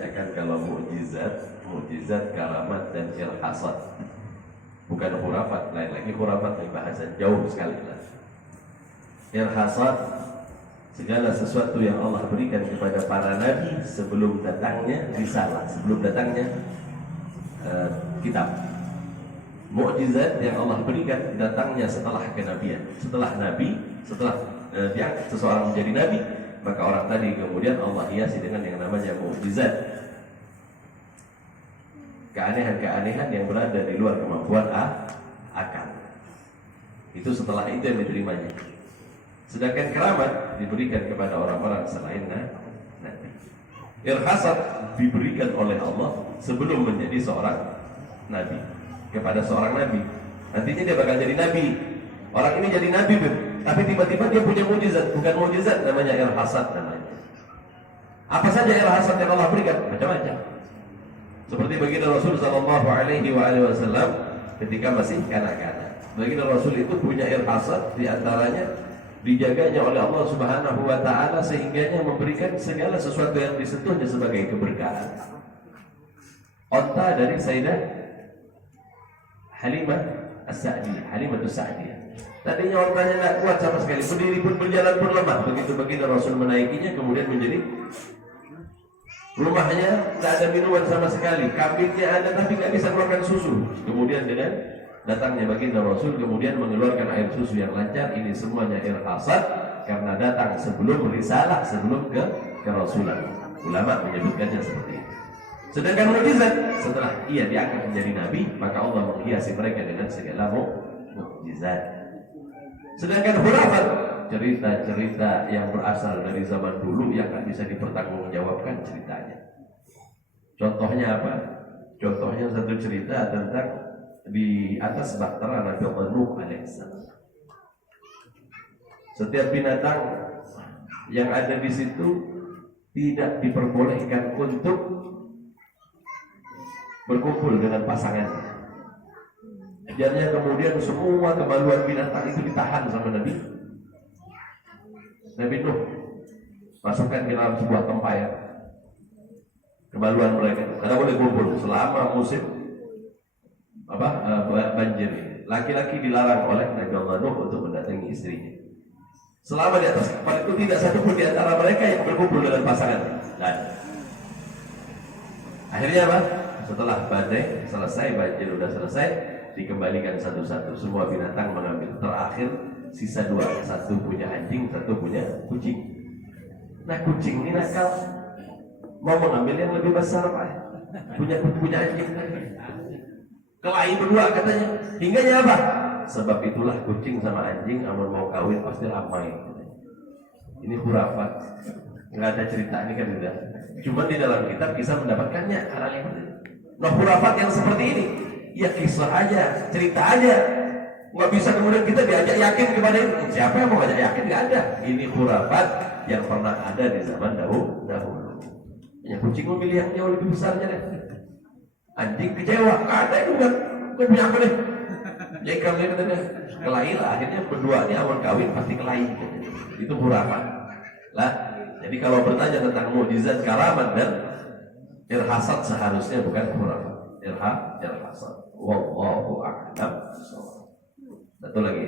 menanyakan kalau mukjizat, karamat dan irhasat, bukan khurafat. Lain lagi khurafat dari bahasa jauh sekali lah. Irhasat segala sesuatu yang Allah berikan kepada para nabi sebelum datangnya risalah, sebelum datangnya kitab. Mukjizat yang Allah berikan datangnya setelah kenabian, setelah nabi, setelah diangkat seseorang menjadi nabi, maka orang tadi kemudian Allah hiasi dengan yang namanya mukjizat, keanehan-keanehan yang berada di luar kemampuan akal. Itu setelah itu yang diterimanya. Sedangkan keramat diberikan kepada orang-orang selain nabi. Irhasat diberikan oleh Allah sebelum menjadi seorang nabi, kepada seorang nabi. Nantinya dia bakal jadi nabi. Orang ini jadi nabi, tapi tiba-tiba dia punya mukjizat. Bukan mukjizat, namanya irhasat namanya. Apa saja irhasat yang Allah berikan? Macam-macam. Seperti baginda Rasul sallallahu alaihi wasallam ketika masih kanak-kanak. Baginda Rasul itu punya irhasat, di antaranya dijaganya oleh Allah Subhanahu wa taala sehingganya memberikan segala sesuatu yang disentuhnya sebagai keberkahan. Onta dari Sayyidah Halimah As-Sa'diyah. Tadinya ontanya tidak kuat sama sekali, berdiri pun berjalan pun lemah. Begitu baginda Rasul menaikinya, kemudian menjadi rumahnya tidak ada minuman sama sekali, kambingnya ada tapi tidak bisa mengeluarkan susu. Kemudian dengan datangnya baginda Rasul kemudian mengeluarkan air susu yang lancar. Ini semuanya irhasat karena datang sebelum risalah, sebelum kerasulan. Ulama menyebutkannya seperti itu. Sedangkan mukjizat, setelah ia diangkat menjadi nabi, maka Allah menghiasi mereka dengan segala mukjizat. Sedangkan khurafat, cerita-cerita yang berasal dari zaman dulu yang tak bisa dipertanggungjawabkan ceritanya. Contohnya apa? Contohnya satu cerita tentang di atas bahtera Nabi Allah Nuh alaihissalam. Setiap binatang yang ada di situ tidak diperbolehkan untuk berkumpul dengan pasangannya. Ajarnya kemudian semua kemaluan binatang itu ditahan sama Nabi Nuh, masukkan ke dalam sebuah tempayan. Kemaluan mereka tidak boleh kumpul selama musim banjir. Laki-laki dilarang oleh Nabi Allah Nuh untuk mendatangi istrinya. Selama di atas kapal itu tidak satu pun di antara mereka yang berkumpul dengan pasangan. Dan akhirnya apa? Setelah badai selesai, banjir sudah selesai, dikembalikan satu-satu. Semua binatang mengambil. Terakhir sisa dua, satu punya anjing, satu punya kucing. Nah kucing ini nakal, mau mengambil yang lebih besar Pak. Punya anjing tadi. Kelahi berdua katanya. Hingganya apa? Sebab itulah kucing sama anjing amun mau kawin pasti ramai. Ini khurafat. Nggak ada cerita ini kan udah. Cuma di dalam kitab kisah mendapatkannya hal yang penting. Nah khurafat yang seperti ini, ya kisah aja, cerita aja. Nggak bisa kemudian kita diajak yakin kepada itu. Siapa yang mau ajak yakin? Nggak ada. Ini khurafat yang pernah ada di zaman dahulu. Ya kucing memilih yang jauh lebih besarnya deh. Anjing kecewa, nggak ada itu bukan punya apa deh. Jadi kami katanya kelahi lah. Akhirnya berdua ini awal kawin pasti kelahi. Itu khurafat lah. Jadi kalau bertanya tentang mukjizat, karamat dan irhasat seharusnya bukan khurafat. Irhasat. Wallahu a'lam. Satu lagi.